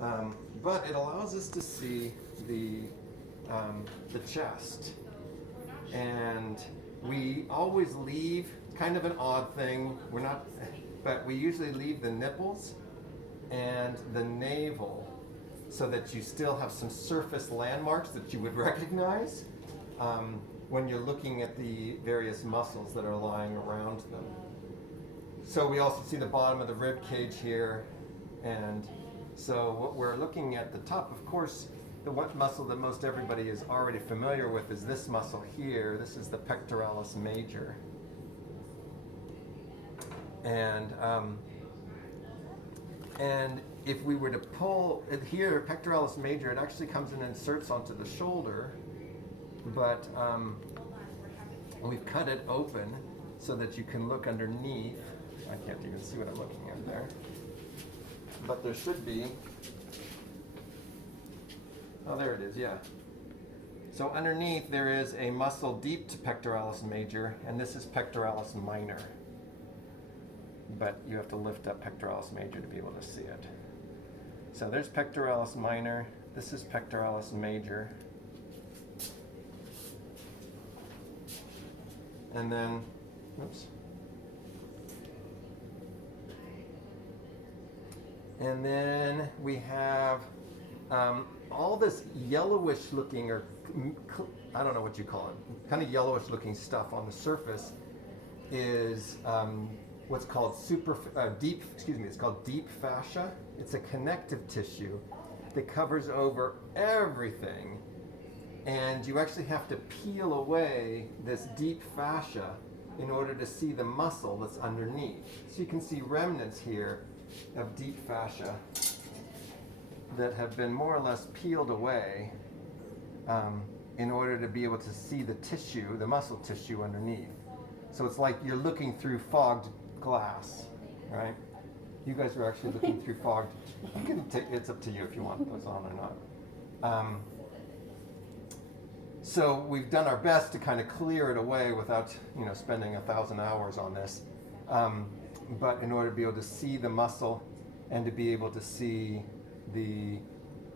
But it allows us to see the chest. And we always leave, kind of an odd thing, but we usually leave the nipples and the navel so that you still have some surface landmarks that you would recognize when you're looking at the various muscles that are lying around them. So we also see the bottom of the rib cage here, and so what we're looking at the top, of course, the one muscle that most everybody is already familiar with is this muscle here. This is the pectoralis major. And if we were to pull it here, pectoralis major, it actually comes and inserts onto the shoulder, but we've cut it open so that you can look underneath. I can't even see what I'm looking at there, but there should be. Oh, there it is, yeah. So underneath there is a muscle deep to pectoralis major, and this is pectoralis minor. But you have to lift up pectoralis major to be able to see it. So there's pectoralis minor, this is pectoralis major. And then, oops. And then we have all this yellowish looking, or I don't know what you call it, kind of yellowish looking stuff on the surface is what's called it's called deep fascia. It's a connective tissue that covers over everything. And you actually have to peel away this deep fascia in order to see the muscle that's underneath. So you can see remnants here of deep fascia that have been more or less peeled away in order to be able to see the tissue, the muscle tissue underneath. So it's like you're looking through fogged glass, right? You guys are actually looking through fogged. You can take, it's up to you if you want those on or not. So we've done our best to kind of clear it away without, spending 1,000 hours on this. But in order to be able to see the muscle and to be able to see the,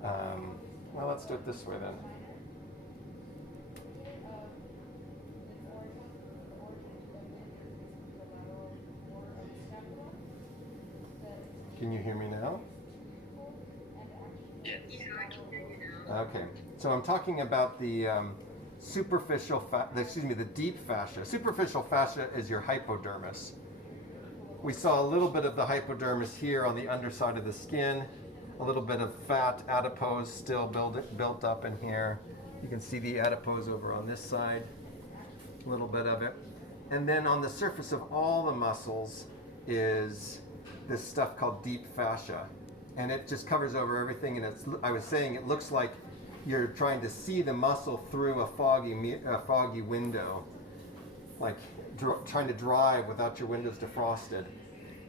well, let's do it this way then. Can you hear me now? Yeah, I can hear you now. Okay, so I'm talking about the the deep fascia. Superficial fascia is your hypodermis. We saw a little bit of the hypodermis here on the underside of the skin, a little bit of fat adipose still built up in here. You can see the adipose over on this side, a little bit of it. And then on the surface of all the muscles is this stuff called deep fascia. And it just covers over everything, and I was saying it looks like you're trying to see the muscle through a foggy window, like trying to drive without your windows defrosted.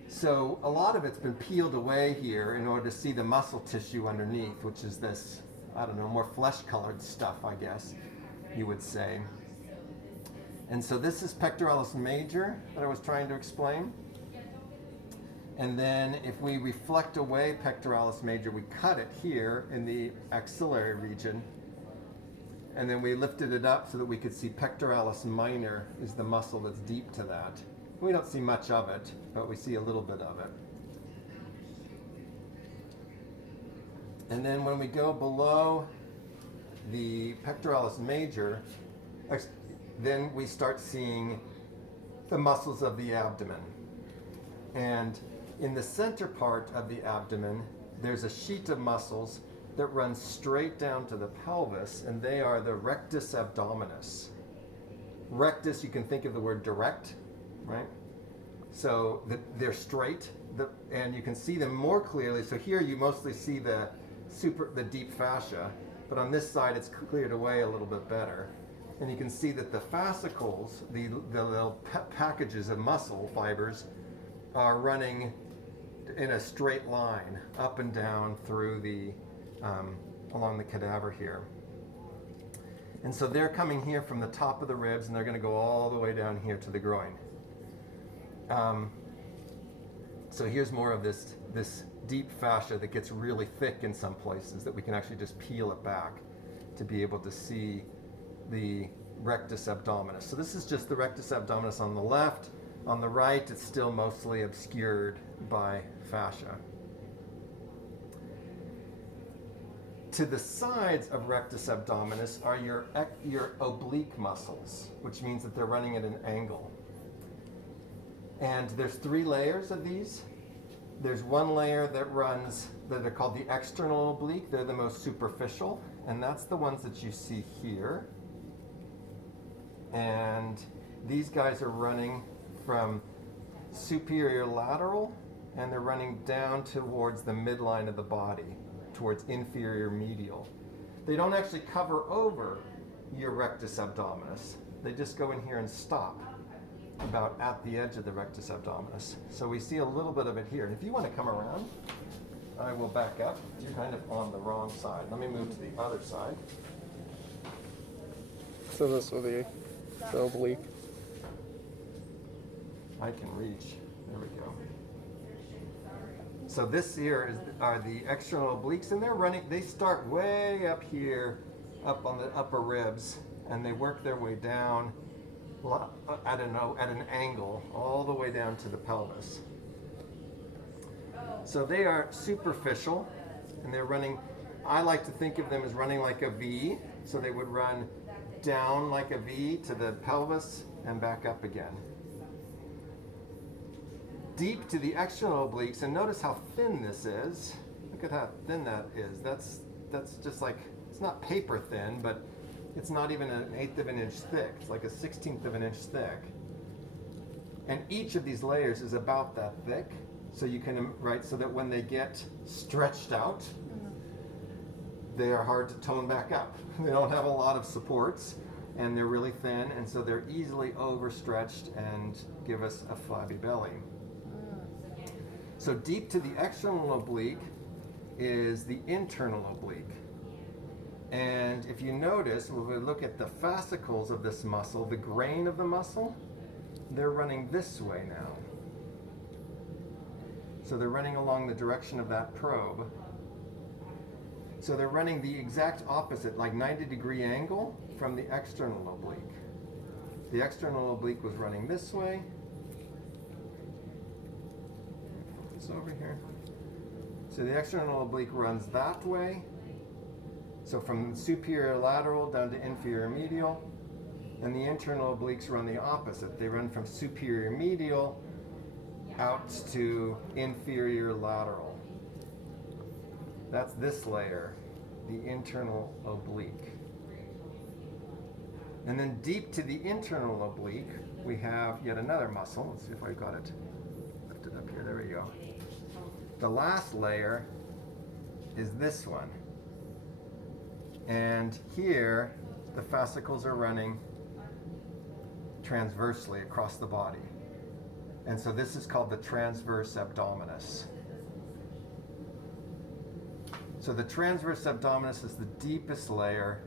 So a lot of it's been peeled away here in order to see the muscle tissue underneath, which is this, I don't know, more flesh-colored stuff, I guess you would say. And so this is pectoralis major that I was trying to explain. And then if we reflect away pectoralis major, we cut it here in the axillary region. And then we lifted it up so that we could see pectoralis minor is the muscle that's deep to that. We don't see much of it, but we see a little bit of it. And then when we go below the pectoralis major, then we start seeing the muscles of the abdomen. And in the center part of the abdomen, there's a sheet of muscles that run straight down to the pelvis, and they are the rectus abdominis. Rectus, you can think of the word direct, right? So they're straight, and you can see them more clearly. So here you mostly see the deep fascia, but on this side it's cleared away a little bit better. And you can see that the fascicles, the little packages of muscle fibers, are running in a straight line up and down through the along the cadaver here. And so they're coming here from the top of the ribs, and they're going to go all the way down here to the groin. So here's more of this deep fascia that gets really thick in some places that we can actually just peel it back to be able to see the rectus abdominis. So this is just the rectus abdominis on the left. On the right, it's still mostly obscured by fascia. To the sides of rectus abdominis are your oblique muscles, which means that they're running at an angle. And there's 3 layers of these. There's one layer that are called the external oblique. They're the most superficial, and that's the ones that you see here. And these guys are running from superior lateral, and they're running down towards the midline of the body, towards inferior medial. They don't actually cover over your rectus abdominis. They just go in here and stop about at the edge of the rectus abdominis. So we see a little bit of it here. And if you want to come around, I will back up. You're kind of on the wrong side. Let me move to the other side. So this will be the oblique. I can reach. There we go. So this here are the external obliques, and they're running. They start way up here, up on the upper ribs, and they work their way down at an angle all the way down to the pelvis. So they are superficial, and they're running. I like to think of them as running like a V. So they would run down like a V to the pelvis and back up again. Deep to the external obliques, and notice how thin this is. Look at how thin that is. That's just like, it's not paper thin, but it's not even 1/8 of an inch thick. It's like 1/16 of an inch thick. And each of these layers is about that thick. So you can, right, so that when they get stretched out, they are hard to tone back up. They don't have a lot of supports, and they're really thin, and so they're easily overstretched and give us a flabby belly. So deep to the external oblique is the internal oblique. And if you notice, when we look at the fascicles of this muscle, the grain of the muscle, they're running this way now. So they're running along the direction of that probe. So they're running the exact opposite, like 90-degree angle from the external oblique. The external oblique was running this way. Put this over here. So the external oblique runs that way. So from superior lateral down to inferior medial. And the internal obliques run the opposite. They run from superior medial out to inferior lateral. That's this layer, the internal oblique. And then deep to the internal oblique, we have yet another muscle. Let's see if I got it lifted up here. There we go. The last layer is this one. And here, the fascicles are running transversely across the body. And so this is called the transverse abdominis. So the transverse abdominis is the deepest layer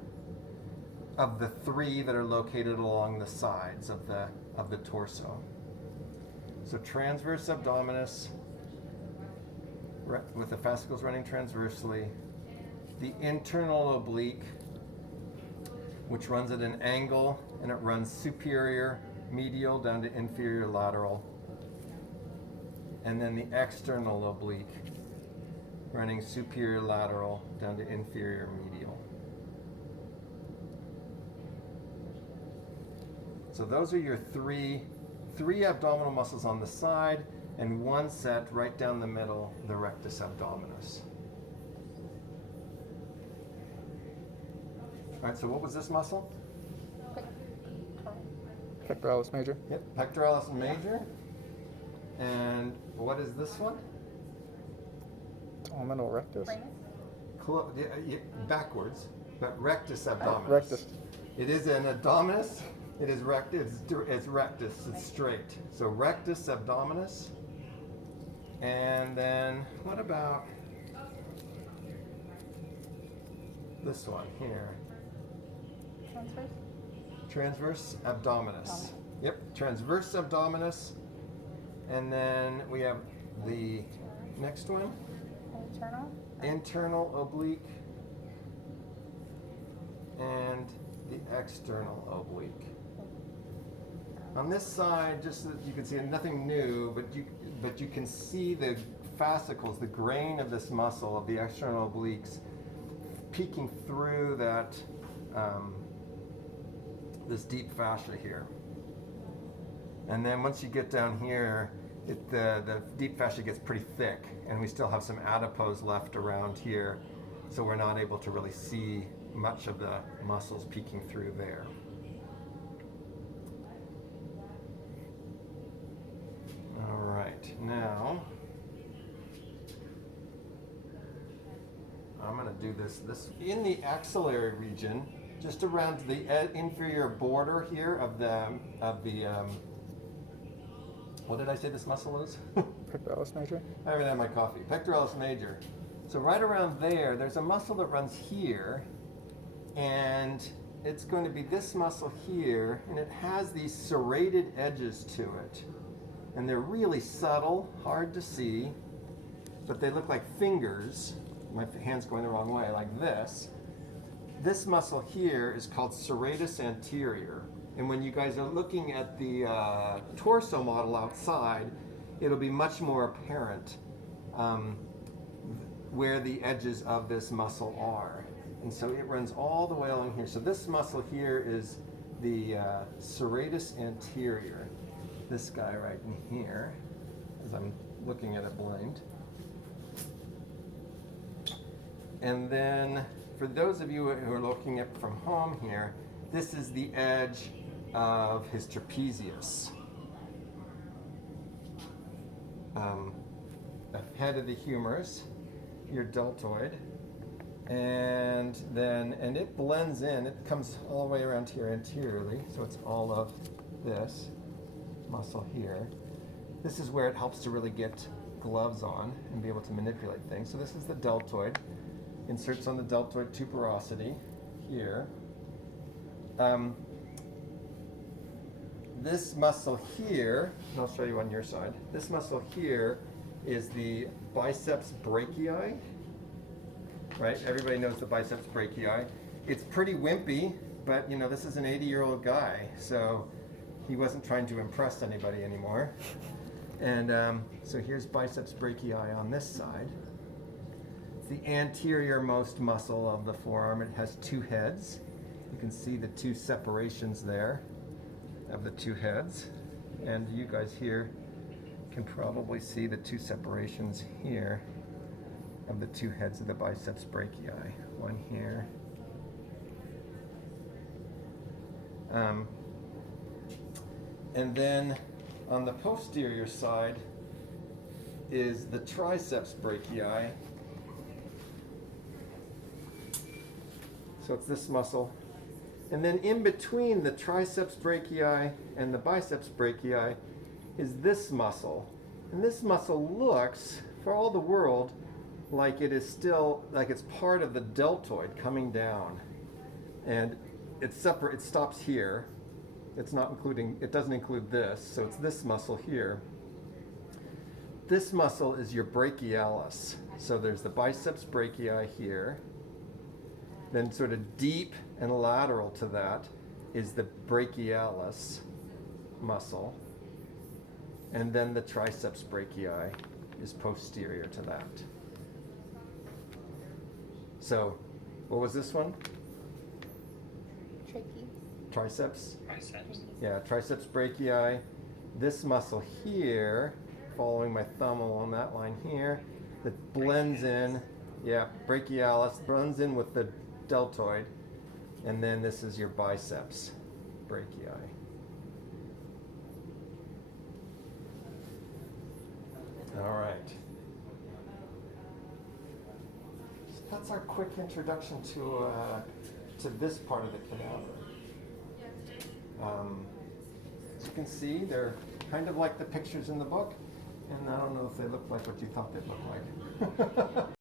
of the 3 that are located along the sides of the torso. So transverse abdominis, with the fascicles running transversely. The internal oblique, which runs at an angle, and it runs superior medial down to inferior lateral. And then the external oblique, running superior lateral down to inferior medial. So those are your three abdominal muscles on the side, and one set right down the middle, the rectus abdominis. All right, so what was this muscle? Pectoralis major. Yep, pectoralis major. And what is this one? Abdominal rectus. Backwards, but rectus abdominis. Rectus. It is an abdominis. It is rectus. It's rectus. It's straight. So rectus abdominis. And then what about this one here? Transverse abdominis. Yep, transverse abdominis. And then we have the next one. internal oblique and the external oblique. On this side, just so that you can see nothing new, but you can see the fascicles, the grain of this muscle of the external obliques peeking through that this deep fascia here. And then once you get down here, the deep fascia gets pretty thick, and we still have some adipose left around here, so we're not able to really see much of the muscles peeking through there. All right, now I'm going to do this in the axillary region, just around the inferior border here of the what did I say this muscle is? Pectoralis major. I haven't had my coffee. Pectoralis major. So right around there, there's a muscle that runs here, and it's going to be this muscle here, and it has these serrated edges to it. And they're really subtle, hard to see, but they look like fingers. My hand's going the wrong way, like this. This muscle here is called serratus anterior. And when you guys are looking at the torso model outside, it'll be much more apparent where the edges of this muscle are. And so it runs all the way along here. So this muscle here is the serratus anterior. This guy right in here, as I'm looking at it blind. And then for those of you who are looking at from home here, this is the edge of his trapezius. The head of the humerus, your deltoid, and it blends in. It comes all the way around here anteriorly, so it's all of this muscle here. This is where it helps to really get gloves on and be able to manipulate things. So this is the deltoid. Inserts on the deltoid tuberosity here. This muscle here, and I'll show you on your side, this muscle here is the biceps brachii, right? Everybody knows the biceps brachii. It's pretty wimpy, but you know, this is an 80-year-old guy, so he wasn't trying to impress anybody anymore. And so here's biceps brachii on this side. It's the anterior most muscle of the forearm. It has two heads. You can see the two separations there of the two heads, and you guys here can probably see the two separations here of the two heads of the biceps brachii. One here. And then on the posterior side is the triceps brachii. So it's this muscle. And then in between the triceps brachii and the biceps brachii is this muscle. And this muscle looks, for all the world, like it is still, like it's part of the deltoid coming down. And it's separate, it stops here. It's not including, it doesn't include this, so it's this muscle here. This muscle is your brachialis. So there's the biceps brachii here. Then sort of deep and lateral to that is the brachialis muscle. And then the triceps brachii is posterior to that. So, what was this one? Triceps? Triceps. Yeah, triceps brachii. This muscle here, following my thumb along that line here, that blends in, yeah, brachialis, blends in with the deltoid, and then this is your biceps brachii. All right. So that's our quick introduction to this part of the cadaver. As you can see, they're kind of like the pictures in the book, and I don't know if they look like what you thought they'd look like.